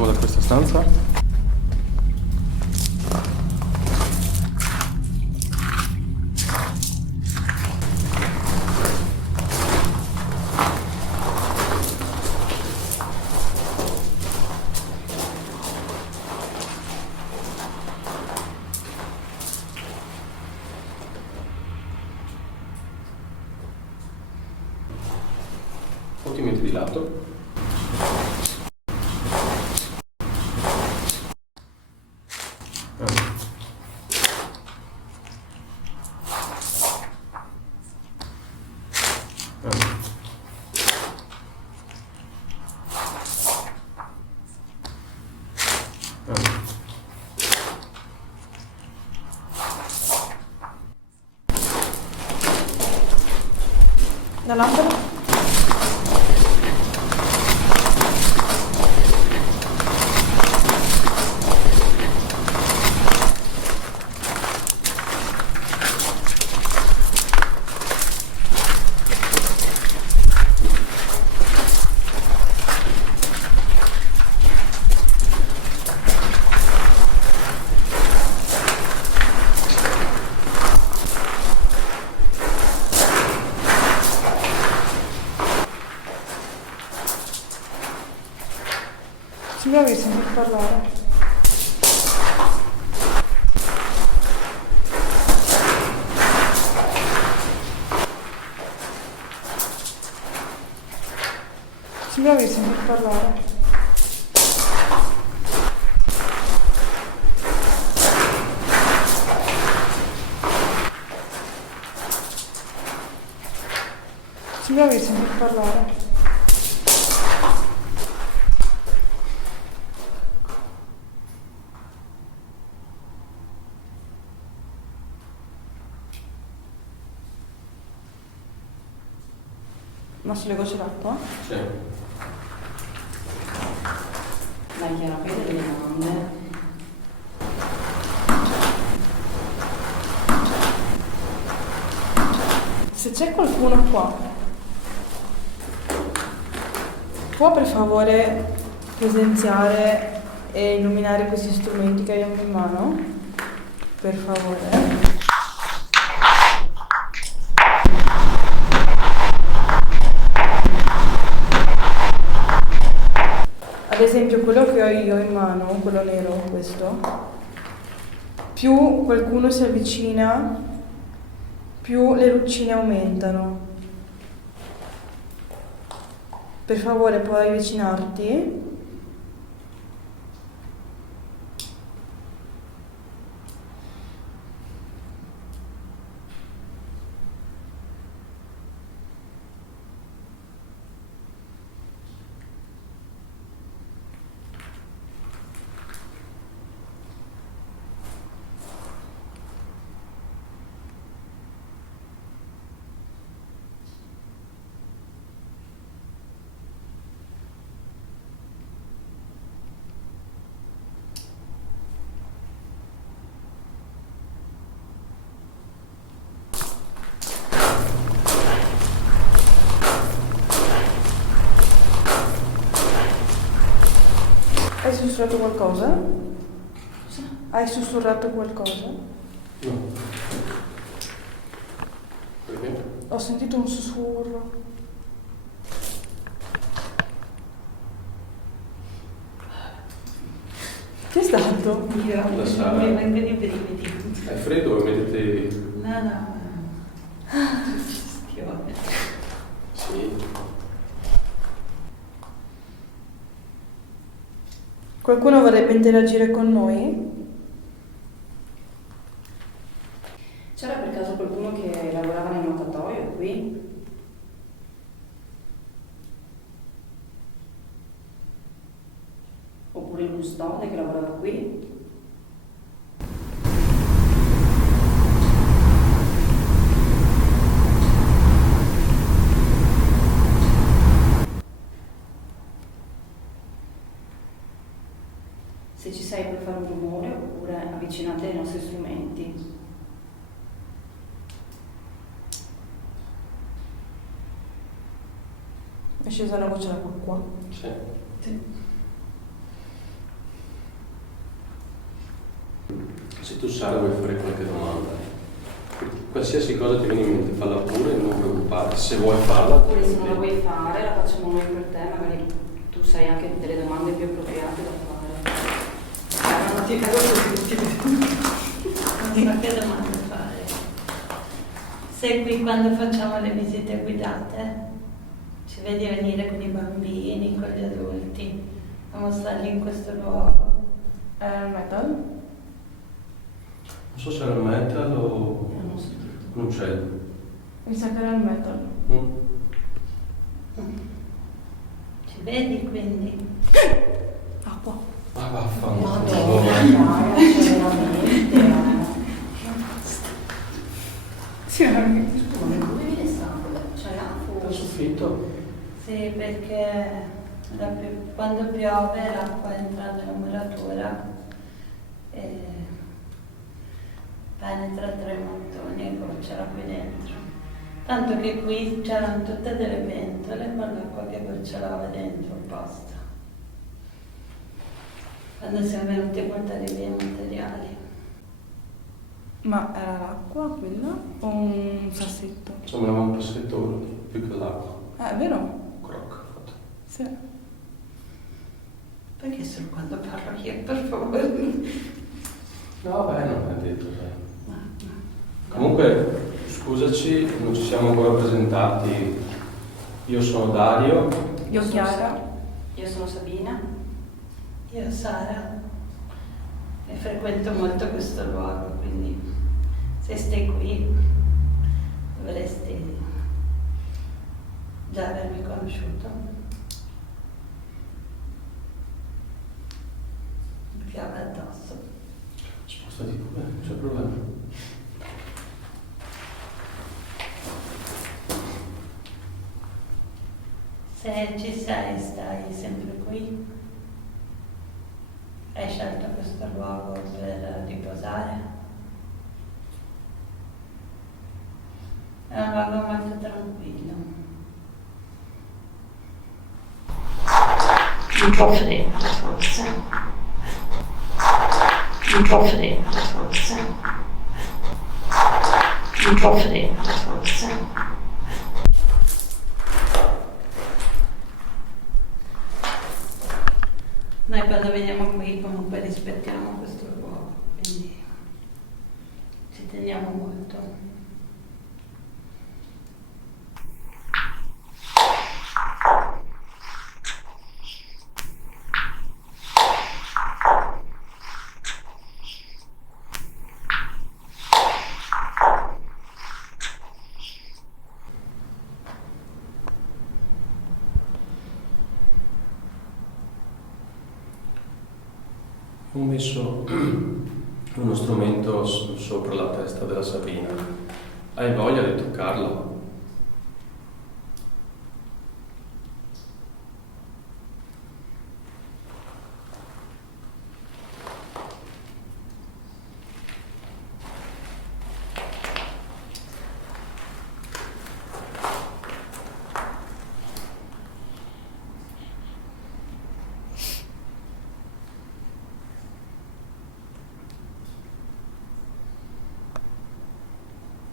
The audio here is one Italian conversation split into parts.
Usciamo da questa stanza. O ti metti di lato. La lampada? Sembra che senti parlare. Sembra che senti parlare. Sembra che senti parlare. Ma sulle gocce d'acqua? Sì. Dai Chiara, fai delle domande. Se c'è qualcuno qua, può per favore presenziare e illuminare questi strumenti che abbiamo in mano? Per favore. Ad esempio quello che ho io in mano, quello nero, questo, più qualcuno si avvicina, più le lucine aumentano. Per favore puoi avvicinarti? Hai sussurrato qualcosa? Hai sussurrato qualcosa? No. Perché? Ho sentito un sussurro. Che è stato? Io La sala. mi vengono i brividi. Hai freddo o mettete... No. Gestione. Sì. Qualcuno vorrebbe interagire con noi? C'era per caso qualcuno che lavorava nel nuotatoio qui? Oppure il custode che lavorava qui? Se ci sei puoi fare un rumore oppure avvicinate ai nostri strumenti. È scesa una goccia d'acqua qua. Sì. Sì. Se tu Sara vuoi fare qualche domanda, qualsiasi cosa ti viene in mente, falla pure, non preoccupare. Se vuoi farla, Oppure se non la vuoi fare, la facciamo noi per te, magari tu sai anche delle domande più appropriate da fare. Non ti vedo tutti. Non so che domande fare. Sei qui quando facciamo le visite guidate? Ci vedi venire con i bambini, con gli adulti, a mostrarli in questo luogo? Metal? non so se era metal o Non ho sentito. un uccello. Mi sa che era il metal. Ci vedi quindi? Acqua. Ah, vaffanculo. C'è veramente. Sì, veramente. Scusa, ma dove viene sangue? C'è Il l'acqua? soffitto? Sì, perché quando piove l'acqua entra nella muratura e penetra tra i mattoni e goccerà qui dentro. Tanto che qui c'erano tutte delle pentole con l'acqua che gocciolava dentro apposta. Quando siamo venuti a portare via i materiali. Ma era l'acqua quella? O un sassetto? Sembrava un passettone più che l'acqua. È vero? Croc ha fatto. Sì. Perché solo quando parlo io, per favore? No, vabbè, non è detto. Comunque, scusaci, non ci siamo ancora presentati. Io sono Dario. Io Chiara. Io sono Sabina. Io Sara e frequento molto questo luogo, quindi se stai qui dovresti già avermi conosciuto. Mi piove addosso. Spostati pure, non c'è problema. Se ci sei, stai sempre qui? Hai scelto questo luogo per riposare? È un luogo molto tranquillo. Un po' freddo, forse. Un po' freddo, forse. Un po' freddo, forse. Noi quando veniamo qui comunque rispettiamo questo luogo, quindi ci teniamo molto. Ho messo uno strumento sopra la testa della Sabina. Hai voglia di toccarlo?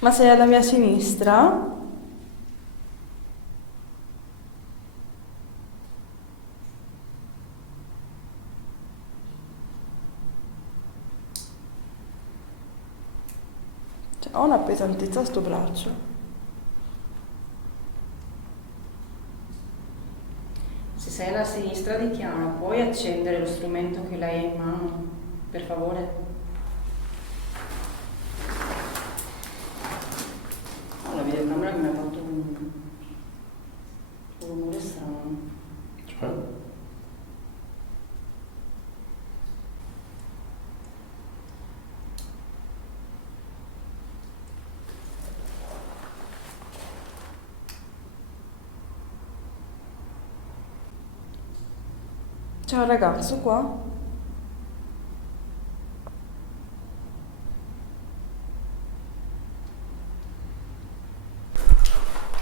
Ma sei alla mia sinistra? Cioè, ho una pesantezza a sto braccio. Se sei alla sinistra di Chiara, puoi accendere lo strumento che lei ha in mano, per favore? Oh, la videocamera che mi ha fatto un rumore strano. Cioè? C'è un ragazzo qua?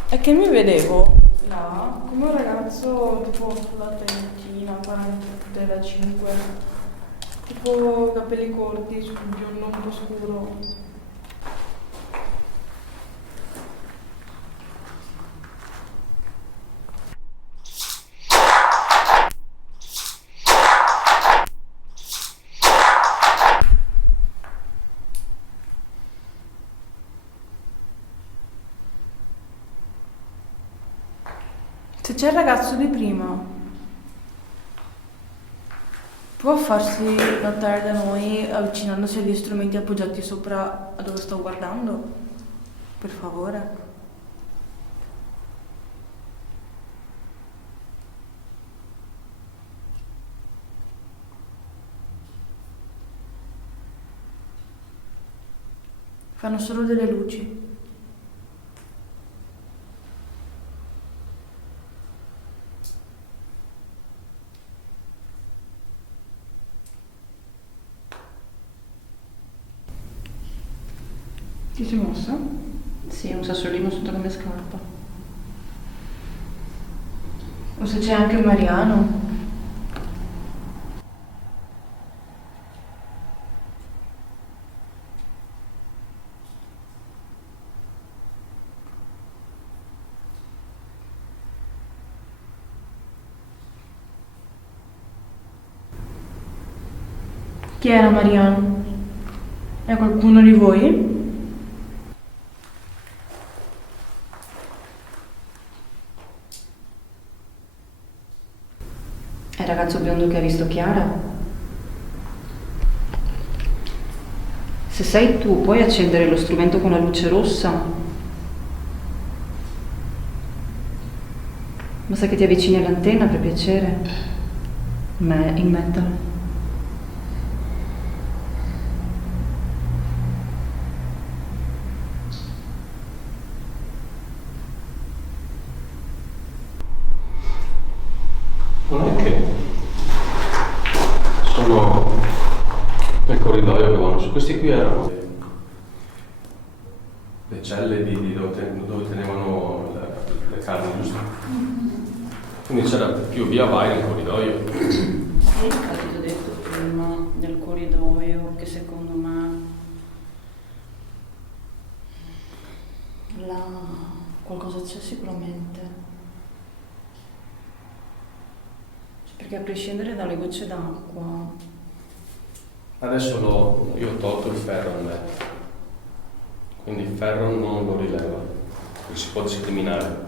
È che mi vedevo là come un ragazzo tipo sulla trentina, 40, 5, tipo capelli corti, sul biondo un po' scuro. Se c'è il ragazzo di prima, può farsi notare da noi avvicinandosi agli strumenti appoggiati sopra a dove sto guardando? Per favore. Fanno solo delle luci. Ti sei mossa? Sì, un sassolino sotto la mia scarpa. O se c'è anche Mariano? Chi era Mariano? È qualcuno di voi? È il ragazzo biondo che ha visto Chiara? Se sei tu, puoi accendere lo strumento con la luce rossa? Basta che ti avvicini all'antenna, per piacere. Immettalo. Non è che sono nel corridoio che vanno su. Questi qui erano le celle dove tenevano le carni, giusto? Quindi c'era più via vai nel corridoio. Infatti ti ho detto prima del corridoio che secondo me là qualcosa c'è sicuramente. Perché a prescindere dalle gocce d'acqua. Adesso io ho tolto il ferro al letto, quindi il ferro non lo rileva, perché si può discriminare.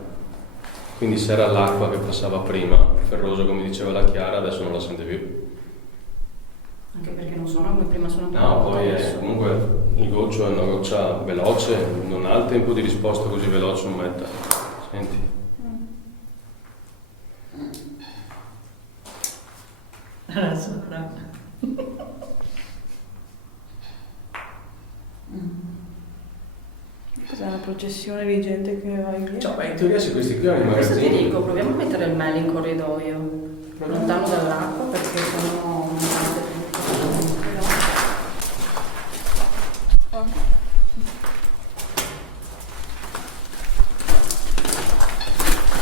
Quindi se era l'acqua che passava prima, ferroso come diceva la Chiara, adesso non la sente più. Anche perché non sono come prima, sono No, poi comunque il goccio è una goccia veloce, non ha il tempo di risposta così veloce un metta. Senti. Adesso brava. Cos'è una processione di gente che va in Cioè, in teoria se questi qui hanno i Questo ti magazzini. dico, proviamo a mettere il mele in corridoio, lontano dall'acqua perché sono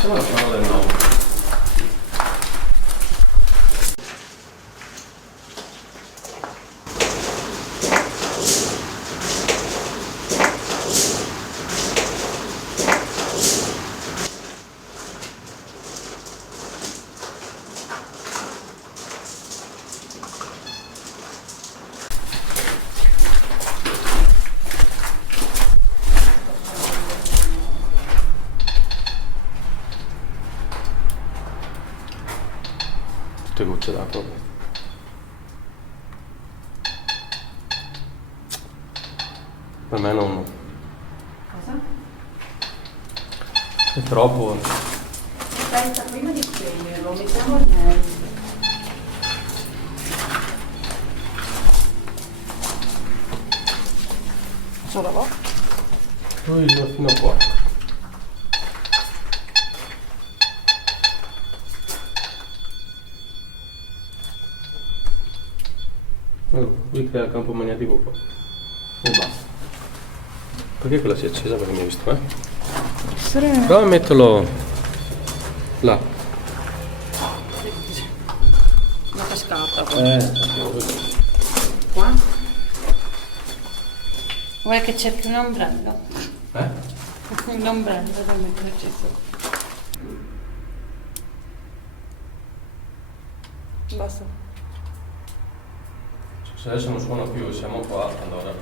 Facciamo la prova del 9. Tutte gocce d'acqua. Per me non. Cosa? È troppo. Aspetta, prima di spegnerlo, mettiamo il mezzo. Solo va? Poi fino a qua. Lui crea il campo magnetico qua. E basta. Perché quella si è accesa? Perché mi hai visto, eh? Prova a metterlo là. Una cascata. Sì. Qua? Vuoi che cerchi un ombrello? Un ombrello da metterci su. Basta. Se adesso non suona più e siamo qua, allora...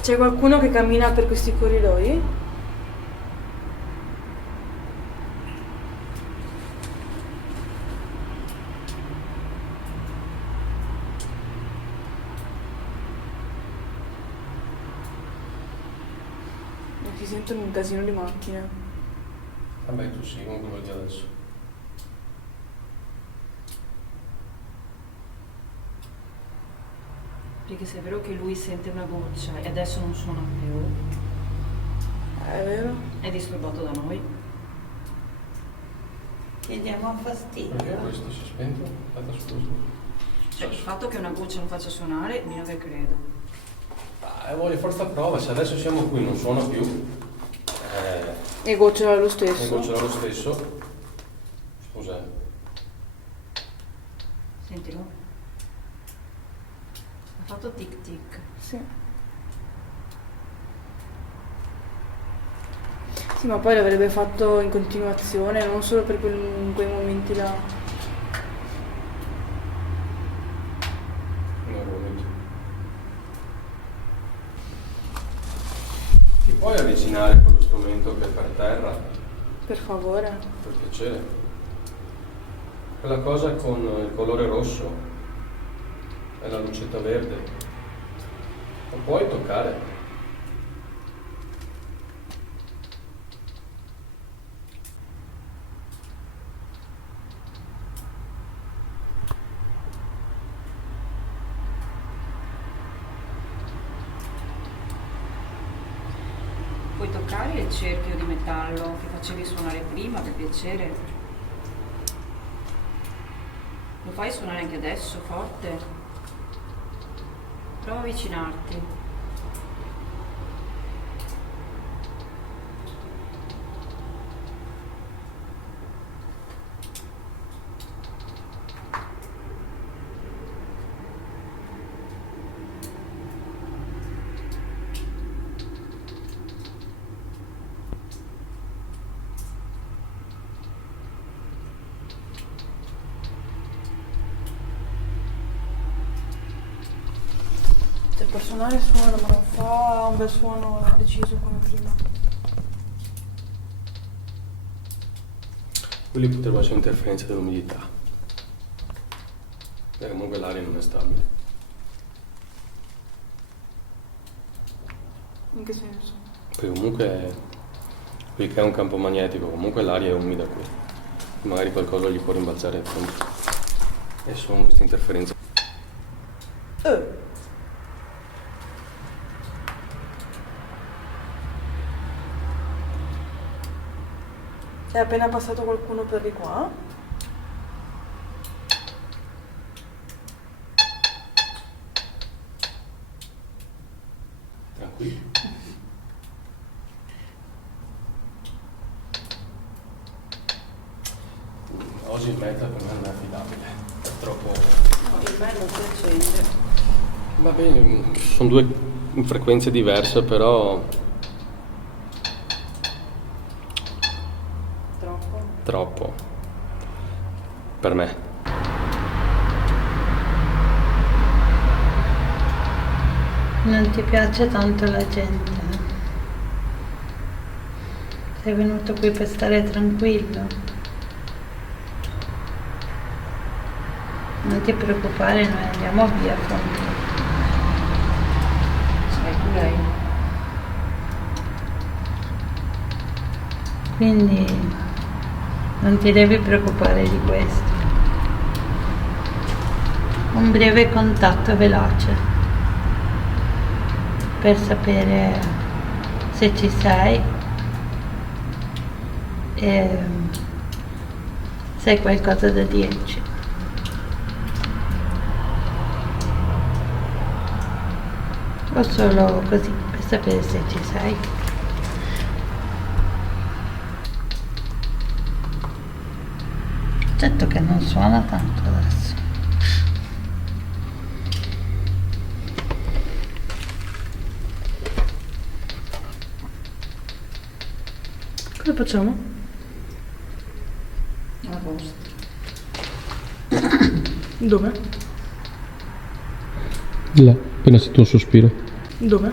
C'è qualcuno che cammina per questi corridoi? Si sentono un casino di macchine. Vabbè, tu sì, comunque lo di adesso. Perché se è vero che lui sente una goccia e adesso non suona più, È vero? è disturbato da noi. Chiediamo a fastidio. Perché questo si è spento? Aspetta, scusa. Cioè, il fatto che una goccia non faccia suonare, meno che credo. Voglio forza prova, se adesso siamo qui non suona più. E gocciola lo E stesso. gocciola lo stesso. Scusa. Sentilo. Ha fatto tic tic. Sì. Sì, ma poi l'avrebbe fatto in continuazione, non solo per quei momenti là. No, momento. Ti puoi avvicinare quello strumento che è per terra, Per favore. per piacere? Quella cosa con il colore rosso e la lucetta verde. Lo puoi toccare? Puoi toccare il cerchio di metallo che facevi suonare prima, per piacere? Lo fai suonare anche adesso, forte? Prova a avvicinarti. Se il personale suona ma non fa un bel suono deciso come prima. Quelli potrebbero essere interferenze dell'umidità. Perché comunque l'aria non è stabile. In che senso? Perché comunque, qui che è un campo magnetico, comunque l'aria è umida qui. Magari qualcosa gli può rimbalzare contro. E sono queste interferenze. È appena passato qualcuno per di qua? Ah, qui? Oggi il metal per me non è affidabile. È troppo... No, il bello si accende. Va bene, sono due frequenze diverse, però Troppo. troppo. Per me. Non ti piace tanto la gente? Sei venuto qui per stare tranquillo? Non ti preoccupare, noi andiamo via, Fonte. Sai tu lei? Quindi non ti devi preoccupare di questo. Un breve contatto veloce per sapere se ci sei e se hai qualcosa da dirci. O solo così per sapere se ci sei. Certo che non suona tanto adesso. Cosa facciamo? A posto. Dove? Di là, appena sento un sospiro. Dove?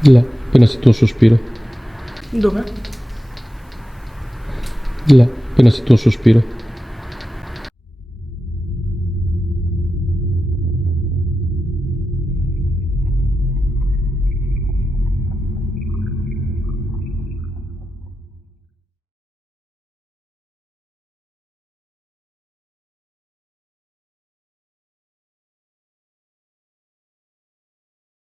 Di là, appena sento un sospiro. Dove? Di là, appena sento un sospiro.